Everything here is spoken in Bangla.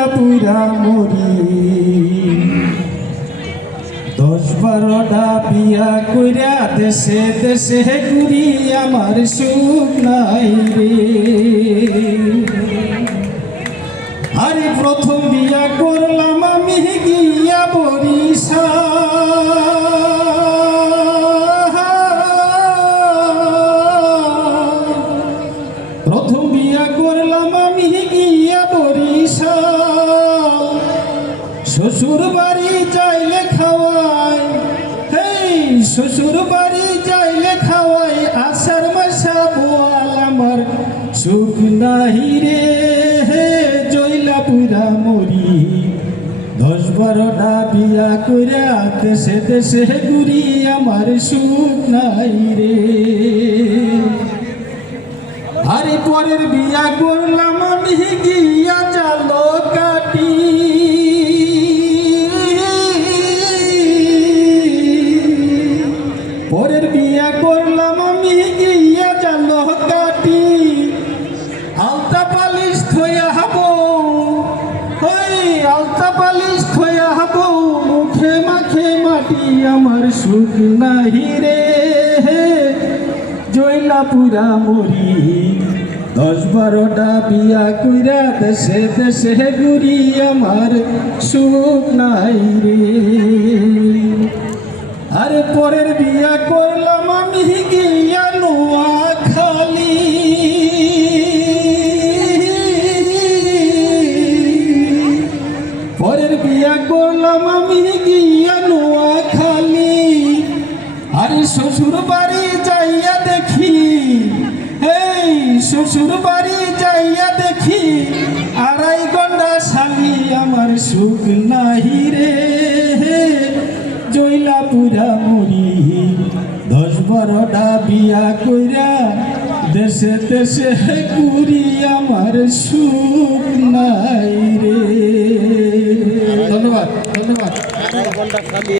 জইলা পুরা মরি 10-12টা বিয়া কইরা দেশে দেশে ঘুরি আমার সুখ নাই রে। আরে প্রথম বিয়া করলাম আমি গিয়া বরিশাল, প্রথম বিয়া করলাম আমি গিয়া বরিশাল। শ্বশুর বাড়ি যাইলে খাওয়াই, হেই শ্বশুর বাড়ি যাইলে খাওয়াই, আষাঢ় মাসা বোয়াল আমার সুখ নাহি রে। জইলা পুরা মরি 10-12টা বিয়া কইরা দেশে দেশে ঘুরি আমার সুখ নাই রে। আরে পরের বিয়া করলাম আমি গিয়া চালো কাটি, পরের বিয়া করলাম আমি গিয়া চালো কাটি। আলতা পালিশ থইয়া হাবো, ওই আলতা পালিশ থইয়া হাবো, মুখে মাখে মাটি আমার সুখ নাহি রে। জইলা পুরা মরি 10-12টা বিয়া কইরা দেশে দেশে ঘুরি আমার সুখ নাই রে। আরে পরের বিয়া করলাম আমি গিয়া নোয়াখালী, পরের বিয়া করলাম আমি গিয়া নোয়াখালী। আরে শ্বশুর বাড়ি যাইয়া দেখি, এই শ্বশুর বাড়ি যাইয়া দেখি 2.5 ঘন্টা শালি আমার সুখ নাহি রে। জইলা পুরা মরি 10-12টা বিয়া কইরা দেশে দেশে ঘুরি আমার সুখ নাই রে। ধন্যবাদ ধন্যবাদ।